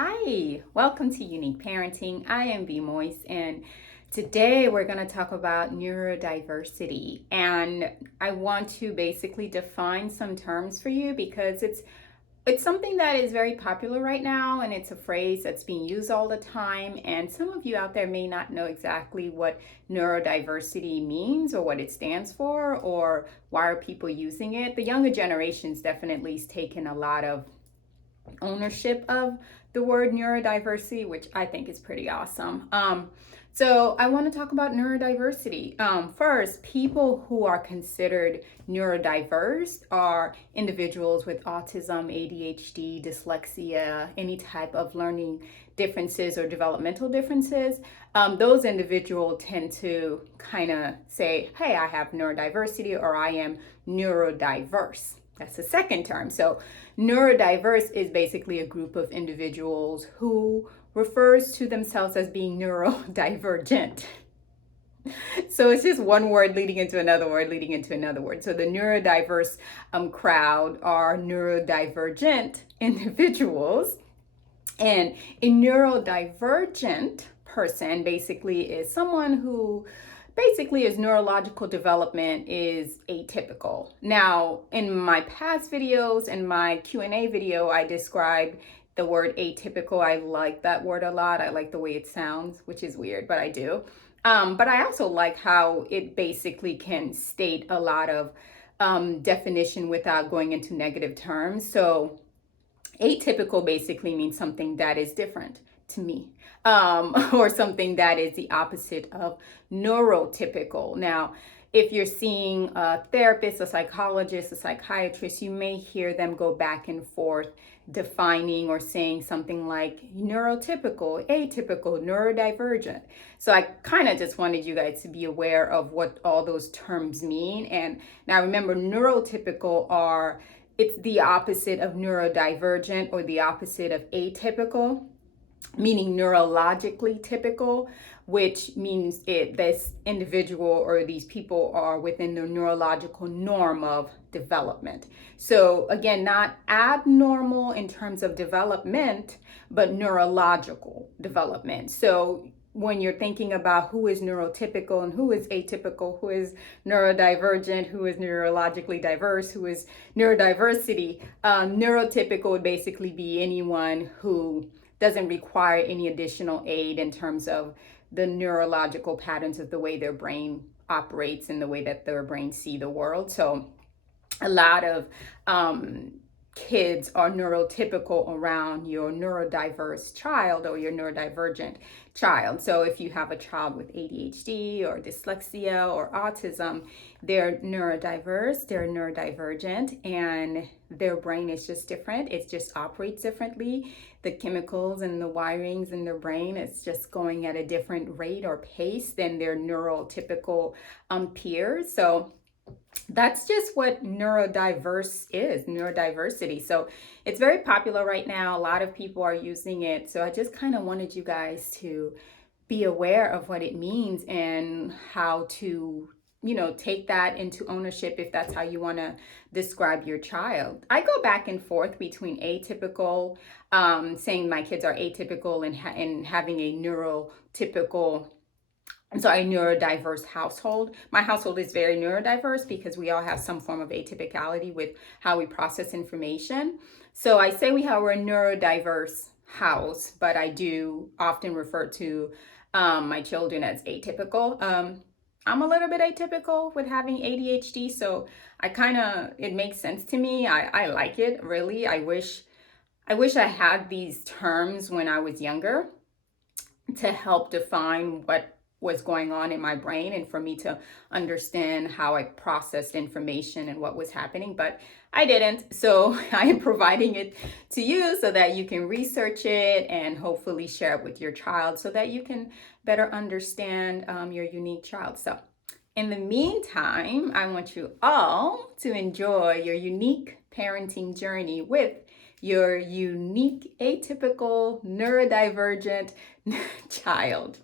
Hi, welcome to Unique Parenting. I am B. Moise, and today we're going to talk about neurodiversity. And I want to basically define some terms for you because it's something that is very popular right now, and it's a phrase that's being used all the time. And some of you out there may not know exactly what neurodiversity means or what it stands for or why are people using it. The younger generations definitely has taken a lot of ownership of the word neurodiversity, which I think is pretty awesome. So I want to talk about neurodiversity. First, people who are considered neurodiverse are individuals with autism, ADHD, dyslexia, any type of learning differences or developmental differences. Those individuals tend to kind of say, hey, I have neurodiversity or I am neurodiverse. That's the second term. So neurodiverse is basically a group of individuals who refers to themselves as being neurodivergent. So it's just one word leading into another word, leading into another word. So the neurodiverse crowd are neurodivergent individuals. And a neurodivergent person basically is someone who basically his neurological development is atypical. Now, in my past videos, in my Q&A video, I described the word atypical. I like that word a lot. I like the way it sounds, which is weird, but I do. But I also like how it basically can state a lot of definition without going into negative terms. So atypical basically means something that is different to me, or something that is the opposite of neurotypical. Now, if you're seeing a therapist, a psychologist, a psychiatrist, you may hear them go back and forth defining or saying something like neurotypical, atypical, neurodivergent. So I kind of just wanted you guys to be aware of what all those terms mean. And now remember, neurotypical it's the opposite of neurodivergent or the opposite of atypical, meaning neurologically typical, which means this individual or these people are within the neurological norm of development. So again, not abnormal in terms of development, but neurological development. So when you're thinking about who is neurotypical and who is atypical, who is neurodivergent, who is neurologically diverse, who is neurodiversity, neurotypical would basically be anyone who doesn't require any additional aid in terms of the neurological patterns of the way their brain operates and the way that their brain see the world. So a lot of kids are neurotypical around your neurodiverse child or your neurodivergent child. So if you have a child with ADHD or dyslexia or autism, they're neurodiverse, they're neurodivergent, and their brain is just different. It just operates differently. The chemicals and the wirings in their brain, it's just going at a different rate or pace than their neurotypical peers. So that's just what neurodiverse is, neurodiversity. So it's very popular right now. A lot of people are using it. So I just kind of wanted you guys to be aware of what it means and how to, take that into ownership if that's how you want to describe your child. I go back and forth between atypical, saying my kids are atypical and having a neurotypical neurodiverse household. My household is very neurodiverse because we all have some form of atypicality with how we process information. So I say we're a neurodiverse house, but I do often refer to my children as atypical. I'm a little bit atypical with having ADHD, so it makes sense to me. I like it, really. I wish I had these terms when I was younger to help define what was going on in my brain and for me to understand how I processed information and what was happening, but I didn't. So I am providing it to you so that you can research it and hopefully share it with your child so that you can better understand your unique child. So in the meantime, I want you all to enjoy your unique parenting journey with your unique, atypical, neurodivergent child.